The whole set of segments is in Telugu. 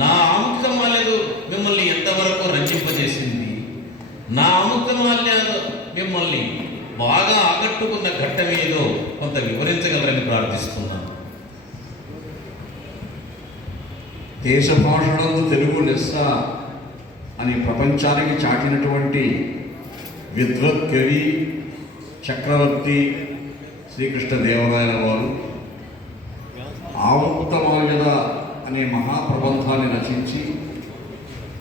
నా ఆముక్త మాల్యదు మిమ్మల్ని ఎంతవరకు రంజింపజేసింది? నా ఆముక్త మాల్యాలు మిమ్మల్ని బాగా ఆకట్టుకున్న ఘట్టం ఏదో కొంత వివరించగలరని ప్రార్థిస్తున్నాను. దేశ భాషలందు తెలుగు లెస్స అని ప్రపంచానికి చాటినటువంటి విద్వత్ కవి చక్రవర్తి శ్రీకృష్ణ దేవరాయల వారు ఆముక్తమాల్యద అనే మహాప్రబంధాన్ని రచించి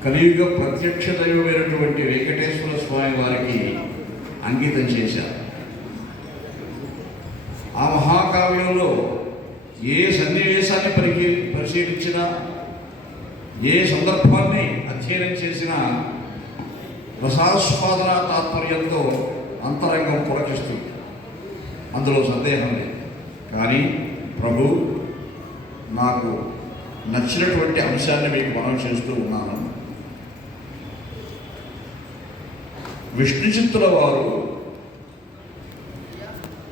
కలియుగ ప్రత్యక్ష దైవమైనటువంటి వెంకటేశ్వర స్వామి వారికి అంకితం చేశారు. ఆ మహాకావ్యంలో ఏ సన్నివేశాన్ని పరిశీ పరిశీలించినా ఏ సందర్భాన్ని అధ్యయనం చేసినా రసాస్వాదన తాత్పర్యంతో అంతరంగం పులకిస్తుంది. అందులో సందేహం లేదు. కానీ ప్రభు నాకు నచ్చినటువంటి అంశాన్ని మీకు మనం చేస్తూ ఉన్నాను విష్ణు చిత్తుల వారు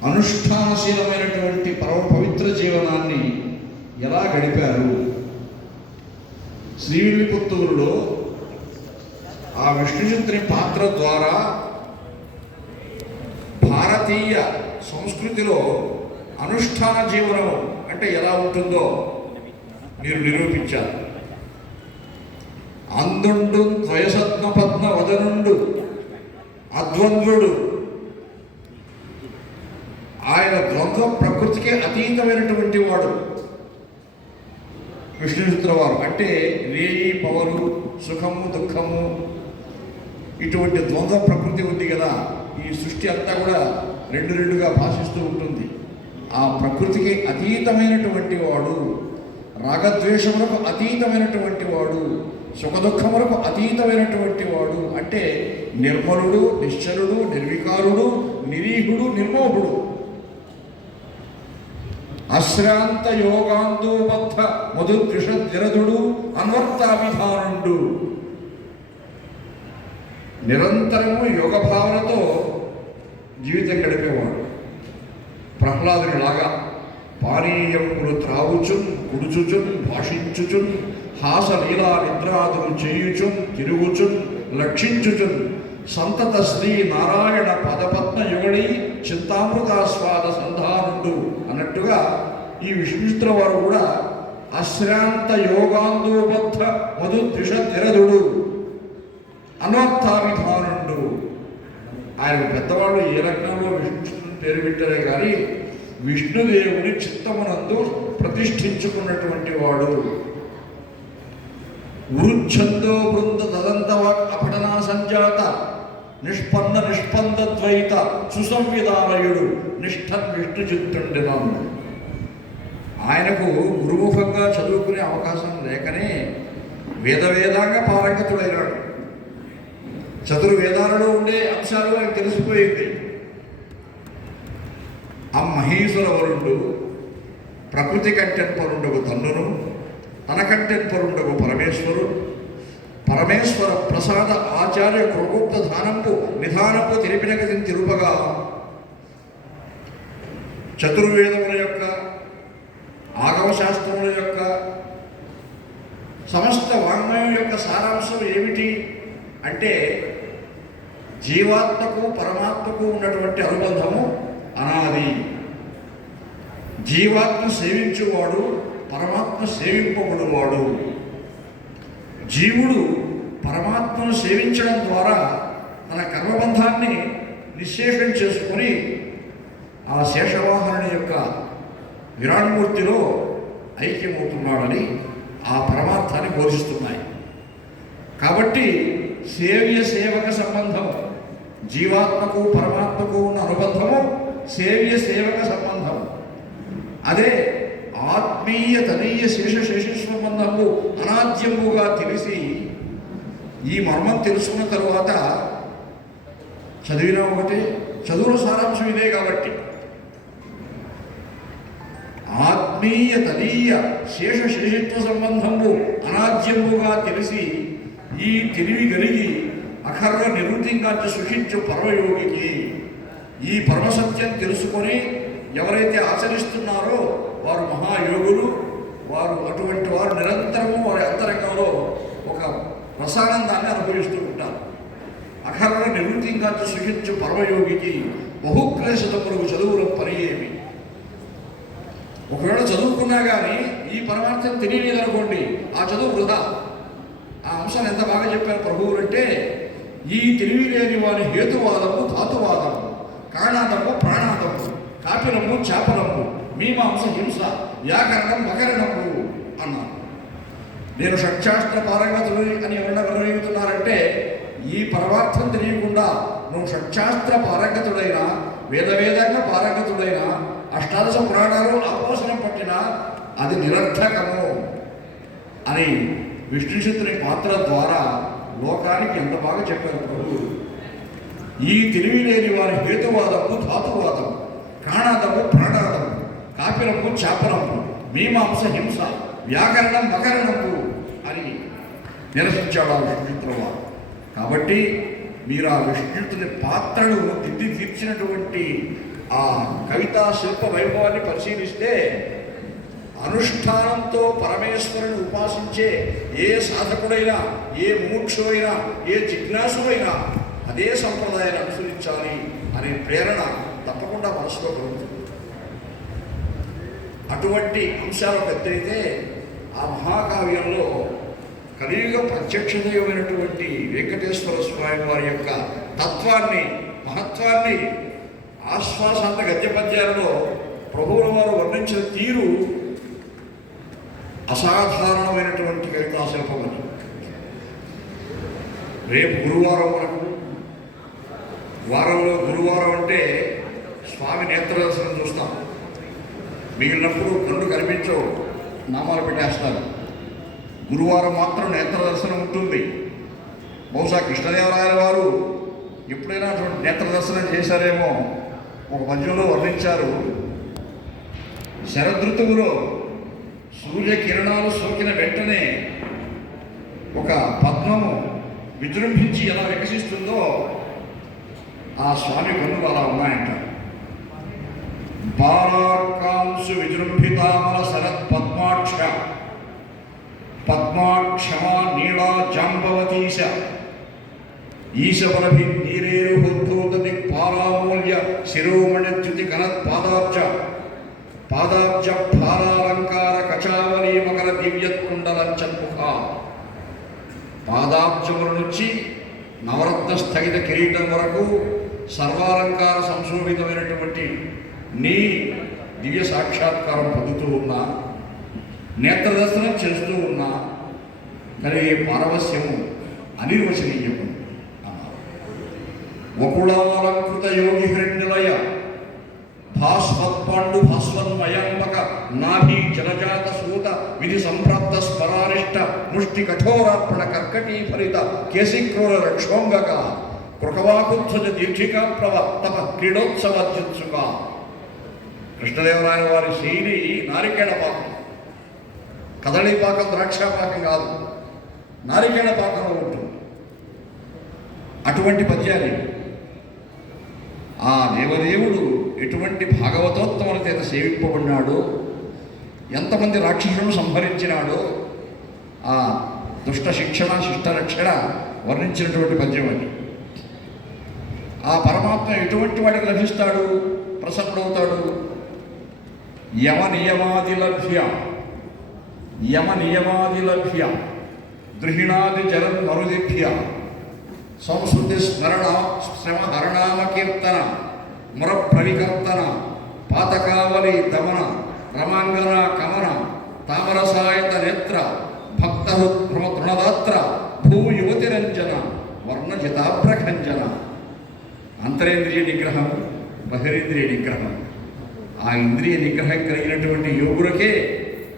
అనుష్ఠానశీలమైనటువంటి పరమ పవిత్ర జీవనాన్ని ఎలా గడిపారు? శ్రీవిల్లిపుత్తూరులో ఆ విష్ణుచిత్తుని పాత్ర ద్వారా భారతీయ సంస్కృతిలో అనుష్ఠాన జీవనం అంటే ఎలా ఉంటుందో మీరు నిరూపించారు అందుండు ద్వయసత్మ పద్మ వదనుండు అద్వంద్వుడు. ఆయన ద్వంద్వ ప్రకృతికి అతీతమైనటువంటి వాడు. విష్ణుచిత్రవారు అంటే వేయి పవరు సుఖము దుఃఖము ఇటువంటి ద్వంద్వ ప్రకృతి ఉంది కదా ఈ సృష్టి అంతా కూడా రెండు రెండుగా భాషిస్తూ ఉంటుంది. ఆ ప్రకృతికి అతీతమైనటువంటి వాడు రాగద్వేషములకు అతీతమైనటువంటి వాడు సుఖదుఖములకు అతీతమైనటువంటి వాడు అంటే నిర్మలుడు నిశ్చలుడు నిర్వికారుడు నిరీహుడు నిర్మోహుడు. అశ్రాంత యోగాందోబద్ధ మధుద్విష దిరదుడు అన్వర్తాభిధానుడు. నిరంతరము యోగ భావనతో జీవితం గడిపేవాడు. ప్రహ్లాదుని లాగా పానీయములు త్రాగుచున్ కుడుచుచున్ భాషించుచున్ హాస లీలా నిద్రాదులు చేయుచున్ తిరుగుచున్ లక్షించుచున్. సంతత శ్రీ నారాయణ పదపద్మ యుగడి చింతామృతాస్వాద సంధానుడు అన్నట్టుగా ఈ విష్ణుచిత్ర వారు కూడా అశ్రాంత యోగాందోబద్ధ మధు త్రిష తిరదుడు అనర్థాభిధానుడు ఆయన పెద్దవాళ్ళు ఏ రంగంలో విష్ణుచిత్రుని పేరు పెట్టారే కానీ విష్ణుదేవుని చిత్తమునందు ప్రతిష్ఠించుకున్నటువంటి వాడు. వృచ్ఛందో బృంద తదంతవ అపటనా సంజాత నిష్పన్న నిష్పంద ద్వైత సుసంవిధానయుడు నిష్ఠన్ విష్ణు చిత్తుండినాము ఆయనకు గురుముఖంగా చదువుకునే అవకాశం లేకనే వేద పారంగతుడైనాడు. చతుర్వేదాలలో ఉండే అంశాలు ఆయనకు తెలిసిపోయింది. ఆ మహేశ్వర వరుణుడు ప్రకృతి కంటెంపరుండగు తన్నును తన కంటెంపరుండగు పరమేశ్వరు పరమేశ్వర ప్రసాద ఆచార్య కృగుప్త ధానంపు నిధానపు తెలిపిన గతిని తిరుపగా చతుర్వేదముల యొక్క ఆగమశాస్త్రముల యొక్క సమస్త వాంగ్మయం యొక్క సారాంశం ఏమిటి అంటే జీవాత్మకు పరమాత్మకు ఉన్నటువంటి అనుబంధము అనాది. జీవాత్మ సేవించువాడు పరమాత్మ సేవింపబడువాడు. జీవుడు పరమాత్మను సేవించడం ద్వారా తన కర్మబంధాన్ని నిశ్శేషం చేసుకొని ఆ శేషవాహనుని యొక్క విరాణమూర్తిలో ఐక్యమవుతున్నాడని ఆ పరమార్థాన్ని బోధిస్తున్నాయి. కాబట్టి సేవ్య సేవక సంబంధం జీవాత్మకు పరమాత్మకు ఉన్న అనుబంధము సేవ్య సేవక సంబంధం. అదే ఆత్మీయ తనీయ శేష శేషస్వంబంధము అనాద్యముగా తెలిసి ఈ మర్మం తెలుసుకున్న తరువాత చదివిన ఒకటి చదువుల సారాంశం ఇదే కాబట్టి. ఆత్మీయ తనీయ శేష శేషత్వ సంబంధము అనాద్యముగా తెలిసి ఈ తెలివి కలిగి అఖర్వ నిరుతిగా సుఖించు పరమయోగికి ఈ పరమసత్యం తెలుసుకొని ఎవరైతే ఆచరిస్తున్నారో వారు మహాయోగులు వారు అటువంటి వారు నిరంతరము వారి అంతరంగంలో ఒక ప్రసానందాన్ని అనుభవిస్తూ ఉంటారు. అఖరణ నివృత్తింగాంత సుఖించు పరమయోగికి బహుక్లేశతములకు చదువుల పని ఏమి? ఒకవేళ చదువుకున్నా కానీ ఈ పరమార్థం తెలియలేదనుకోండి ఆ చదువు వృధా. ఆ అంశం ఎంత బాగా చెప్పారు ప్రభువులు అంటే ఈ తెలివి లేని వారి హేతువాదము ధాతువాదము. కాణాదము ప్రాణాదము కాపినము చేపలము మీమాంస హింస వ్యాకరణం మకరణము అన్నారు. నేను షట్శాస్త్ర పారంగతుడు అని ఉండగలుగుతున్నారంటే ఈ పరమార్థం తెలియకుండా నువ్వు షట్శాస్త్ర పారంగతుడైన వేదవేదంగా పారంగతుడైన అష్టాదశ పురాణాలు అపోసనం పట్టిన అది నిరర్థకము అని విష్ణుచిత్రుని పాత్ర ద్వారా లోకానికి ఎంత బాగా చెప్పారు ప్రభు? ఈ తెలివిలేని వారి హేతువాదము ధాతువాదము కాణాదము ప్రాణాదము కాపిరము చాపరము మీమాంస హింస వ్యాకరణం మకరణము అని నిరసించాడు ఆ కాబట్టి మీరు ఆ విష్ణుతుని పాత్రను దిద్ది తీర్చినటువంటి ఆ కవితా శిల్ప వైభవాన్ని పరిశీలిస్తే అనుష్ఠానంతో పరమేశ్వరుని ఉపాసించే ఏ సాధకుడైనా ఏ ముముక్షుడైనా ఏ జిజ్ఞాసుడైనా అదే సంప్రదాయాన్ని అనుసరించాలి అనే ప్రేరణ తప్పకుండా మనసులో కలుగుతుంది. అటువంటి అంశాలు పెద్దయితే ఆ మహాకావ్యంలో కలియుగ ప్రత్యక్ష దైవమైనటువంటి వెంకటేశ్వర స్వామి వారి యొక్క తత్వాన్ని మహత్వాన్ని ఆశ్వాసాంత గద్యపద్యాలలో ప్రభువుల వారు వర్ణించిన తీరు అసాధారణమైనటువంటి కవితా రేపు గురువారం మనకు వారంలో గురువారం అంటే స్వామి నేత్రదర్శనం చూస్తాం. మిగిలినప్పుడు కళ్ళు కనిపించవు నామాలు పెట్టేస్తారు. గురువారం మాత్రం నేత్ర దర్శనం ఉంటుంది. బహుశా కృష్ణదేవరాయల వారు ఎప్పుడైనా అటువంటి నేత్ర దర్శనం చేశారేమో ఒక పద్యంలో వర్ణించారు. శరదృతువులో సూర్యకిరణాలు సోకిన వెంటనే ఒక పద్మము విజృంభించి ఎలా వికసిస్తుందో ఆ స్వామి కన్నులు అలా ఉన్నాయంట. బాలాకాంసు విజృంభితామల శరత్ పద్మాక్ష. పద్మాక్షమా నీళా జాంబవతీశ ఈశవరభి నీరేరు హుద్దోదతి పారామూల్య శిరోమణిత్యుతి కనత్ పాదాబ్జ. పాదాబ్జ భారాలంకార కచావలి మకర దివ్యత్కుండలంచన్ముఖ పాదాబ్జముల నుంచి నవరత్న స్థగిత కిరీటం వరకు సర్వాలంకార సంశోభితమైనటువంటి నీ దివ్య సాక్షాత్కారం పొందుతూ ఉన్నా నేత్రదర్శనం చేస్తూ ఉన్నా కలిగే పారవస్యము అనిర్వచనీయము అన్నారు. వకుళాలంకృత యోగి హిరణ్యలయ భాస్వత్పాండు భాస్వన్మయాంబక నాభి జలజాత సూత విధి సంప్రాప్త స్మరారిష్ట ముష్టి కఠోరార్పణ కర్కటీ ఫలిత కేశిక్రూర రక్షోంగక కృకవాకుధ్వజ దీక్షికా ప్రవ తమ క్రీడోత్సవాత్యుత్సుక కృష్ణదేవరాయల వారి శైలి నారికేళ పాకం. కదళీ పాకం ద్రాక్ష పాకం కాదు. నారికేళ పాకంలో ఉంటుంది. అటువంటి పద్యాలు ఆ దేవదేవుడు ఎటువంటి భాగవతోత్తముల చేత సేవింపబడినాడో ఎంతమంది రాక్షసులను సంహరించినాడో ఆ దుష్ట శిక్షణ శిష్ట రక్షణ వర్ణించినటువంటి పద్యం అది. ఆ పరమాత్మ ఎటువంటి వాడికి లభిస్తాడు? ప్రసన్నుడవుతాడు. యమ నియమాది లభ్య. యమ నియమాది లభ్య. దృహిణాది జరన్ మరుదిభ్య. సంస్కృతి స్మరణ శ్రమ హరణామ కీర్తన ముర ప్రవికర్తన పాతకావలి దమన రమాంగన కమన తామరసాయత నేత్ర భక్త తృణదాత్ర భూ యువతిరంజన వర్ణజితాభ్రఖంజన అంతరేంద్రియ నిగ్రహం బహిరేంద్రియ నిగ్రహం. ఆ ఇంద్రియ నిగ్రహం కలిగినటువంటి యోగులకే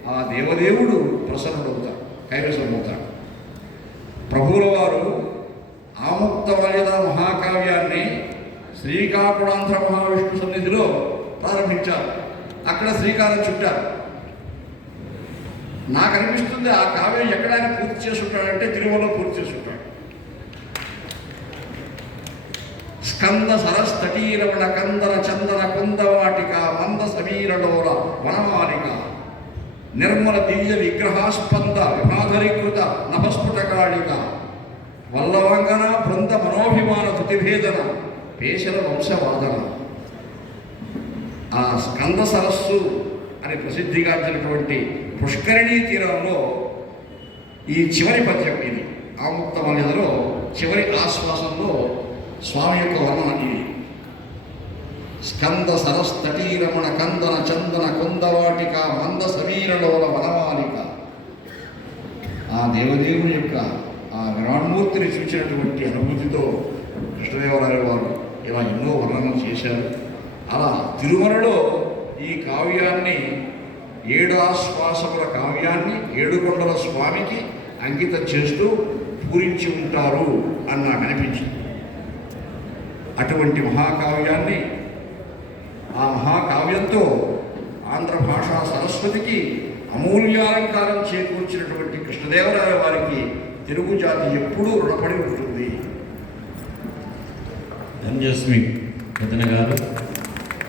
ఆ దేవదేవుడు ప్రసన్నుడవుతాడు కైవసమవుతాడు ప్రభువుల వారు ఆముక్త వలద మహాకావ్యాన్ని శ్రీకాకుళాంధ్ర మహావిష్ణు సన్నిధిలో ప్రారంభించారు. అక్కడ శ్రీకారం చుట్టారు. నాకు అనిపిస్తుంది ఆ కావ్యం ఎక్కడైనా పూర్తి చేస్తుంటాడంటే ఉంటాడంటే తిరుమలలో పూర్తి చేసి స్కంద సరస్తటీరవణ కందర చందన కుందవాటిక మంద సమీరలోల వనమాలిక. నిర్మల దివ్య విగ్రహాస్పంద విభాధరీకృత నభస్ఫుటకాళిక. వల్లవంగన బృంద మనోభిమాన తుతిభేదన పేషల వంశవాదన. ఆ స్కంద సరస్సు అని ప్రసిద్ధిగాంచినటువంటి పుష్కరిణీ తీరంలో ఈ చివరి పద్యం ఇది. ఆముక్తమల్యదలో చివరి ఆశ్వాసంలో స్వామి యొక్క వర్ణన ఇది. స్కంద సరస్తటీరమణ కందన చందన కొందవాటిక మంద సమీరలోల వనవాలిక. ఆ దేవదేవుని యొక్క ఆ విరాణమూర్తిని చూసినటువంటి అనుభూతితో కృష్ణదేవరాయ వారు ఇలా ఎన్నో వర్ణనలు చేశారు. అలా తిరుమలలో ఈ కావ్యాన్ని ఏడు ఆశ్వాసముల కావ్యాన్ని ఏడుకొండల స్వామికి అంకితం చేస్తూ పూరించి ఉంటారు అని నాకు అనిపించింది అటువంటి మహాకావ్యాన్ని ఆ మహాకావ్యంతో ఆంధ్ర భాషా సరస్వతికి అమూల్యాలంకారం చేకూర్చినటువంటి కృష్ణదేవరాయ వారికి తెలుగు జాతి ఎప్పుడూ రుణపడి ఉంటుంది. ధన్యస్మి పెద్దన గారు